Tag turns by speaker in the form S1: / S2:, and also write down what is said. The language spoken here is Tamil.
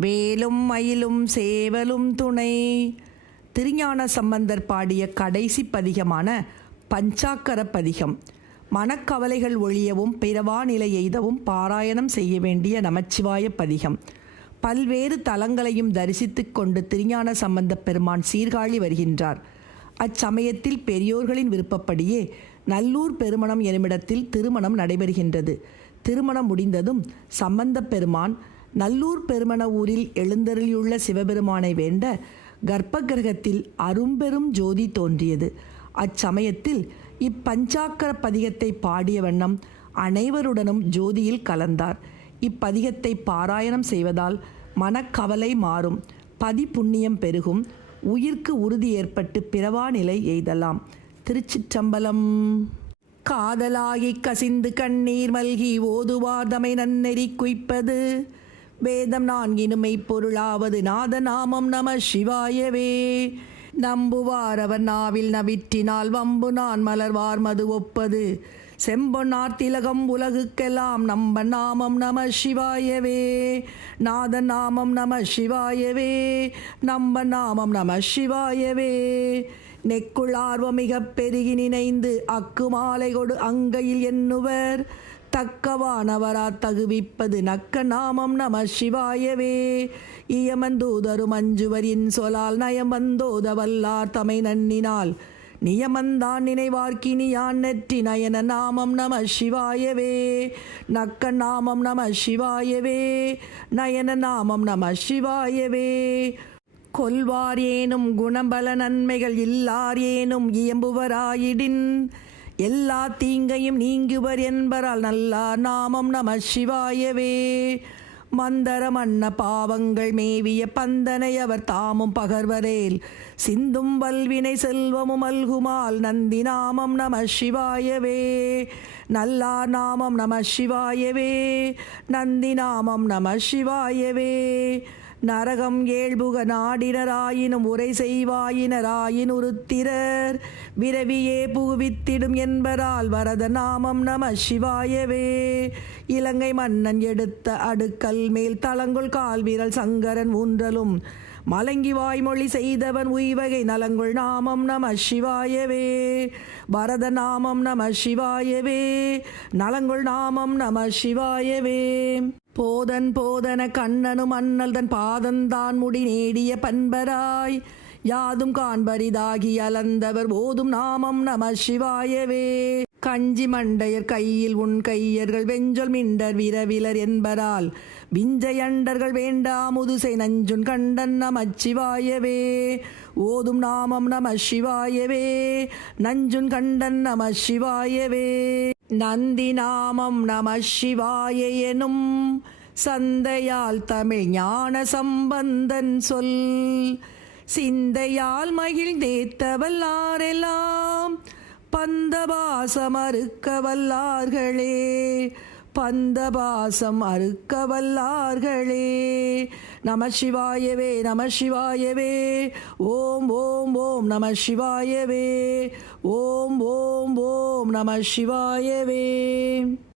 S1: வேலும் மயிலும் சேவலும் துணை. திருஞான சம்பந்தர் பாடிய கடைசி பதிகமான பஞ்சாக்கர பதிகம். மனக்கவலைகள் ஒழியவும் பிறவா நிலை எய்தவும் பாராயணம் செய்ய வேண்டிய நமச்சிவாய பதிகம். பல்வேறு தலங்களையும் தரிசித்து கொண்டு திருஞான சம்பந்தப் பெருமான் சீர்காழி வருகின்றார். அச்சமயத்தில் பெரியோர்களின் விருப்பப்படியே நல்லூர் பெருமணம் எனுமிடத்தில் திருமணம் நடைபெறுகின்றது. திருமணம் முடிந்ததும் சம்பந்த பெருமான் நல்லூர் பெருமண ஊரில் எழுந்தருளியுள்ள சிவபெருமானை வேண்ட கர்ப்ப கிரகத்தில் அரும்பெரும் ஜோதி தோன்றியது. அச்சமயத்தில் இப்பஞ்சாக்கர பதிகத்தை பாடிய வண்ணம் அனைவருடனும் ஜோதியில் கலந்தார். இப்பதிகத்தை பாராயணம் செய்வதால் மனக்கவலை மாறும். பதி புண்ணியம் பெருகும். உயிர்க்கு உறுதி ஏற்பட்டு பிறவா நிலை எய்தலாம். திருச்சிற்றம்பலம். காதலாகி கசிந்து கண்ணீர் மல்கி ஓதுவாதமை நன்னெறி குய்ப்பது. வேதம் நான்கினுமை பொருளாவது நாதநாமம் நம சிவாயவே. நம்புவார் அவர் நாவில் நவிற்றினால் வம்பு நான் மலர்வார் மது ஒப்பது. செம்பொன்னார் திலகம் உலகுக்கெல்லாம் நம்ப நாமம் நம சிவாயவே. நாத நாமம் நம சிவாயவே. நம்ப நாமம் நம சிவாயவே. நெக்குள் ஆர்வம் மிக பெருகி நினைந்து அக்கு மாலை கொடு அங்கையில் எண்ணுவர். தக்கவானவரா தகுவிப்பது நக்க நாமம் நம சிவாயவே. இயமந்தூதரும் அஞ்சுவரின் சொலால் நயம் வல்லார் தமை நன்னினால். நியமந்தான் நினைவார்க்கினியான் நெற்றி நயன நாமம் நம சிவாயவே. நக்க நாமம் நம சிவாயவே. நயன நாமம் நம சிவாயவே. கொல்வார் ஏனும் குணபல நன்மைகள் இல்லார் ஏனும் இயம்புவராயிடின். எல்லா தீங்கையும் நீங்குவர் என்பரால் நல்லா நாமம் நம சிவாயவே. மந்தர மன்ன பாவங்கள் மேவிய பந்தனை அவர் தாமும் பகர்வரேல் சிந்தும் வல்வினை செல்வமும் அல்குமால் நந்தி நாமம் நம சிவாயவே. நல்லா நாமம் நம சிவாயவே. நந்தி நாமம் நம சிவாயவே. நரகம் ஏழ்புக நாடினராயினும் உரை செய்வாயினராயின் உருத்திரர். விரவியே புகுவித்திடும் என்பதால் வரத நாமம் நம சிவாயவே. இலங்கை மன்னன் எடுத்த அடுக்கல் மேல் தளங்குள் கால்வீரல் சங்கரன் ஊன்றலும் மலங்கி வாய்மொழி செய்தவன் உய்வகை நலங்குள் நாமம் நம சிவாயவே. பரத நாமம் நம சிவாயவே. நலங்குள் நாமம் நம சிவாயவே. போதன் போதன கண்ணனும் அண்ணல் தன் பாதந்தான் முடி நேடிய பண்பராய். யாதும் காண்பரிதாகி அலந்தவர் போதும் நாமம் நம சிவாயவே. கஞ்சி மண்டையர் கையில் உன் கையர்கள் வெஞ்சொல் மிண்டர் விரவிலர் என்பரால். விஞ்சையண்டர்கள் வேண்டா முதுசை நஞ்சுன் கண்டன் நம சிவாயவே ஓதும் நாமம் நம சிவாயவே நஞ்சுன் கண்டன் நம சிவாயவே நந்தி நாமம் நம சிவாய எனும் சந்தையால் தமிழ் ஞான சம்பந்தன் சொல். சிந்தையால் மகிழ்ந்தேத்தவல்லாரெல்லாம் பந்தபாசம் அறுக்க வல்லார்களே. பந்தபாசம் அறுக்க வல்லார்களே. நம சிவாயவே நம சிவாயவே. ஓம் ஓம் ஓம் நம சிவாயவே. ஓம் ஓம் ஓம் நம சிவாயவே.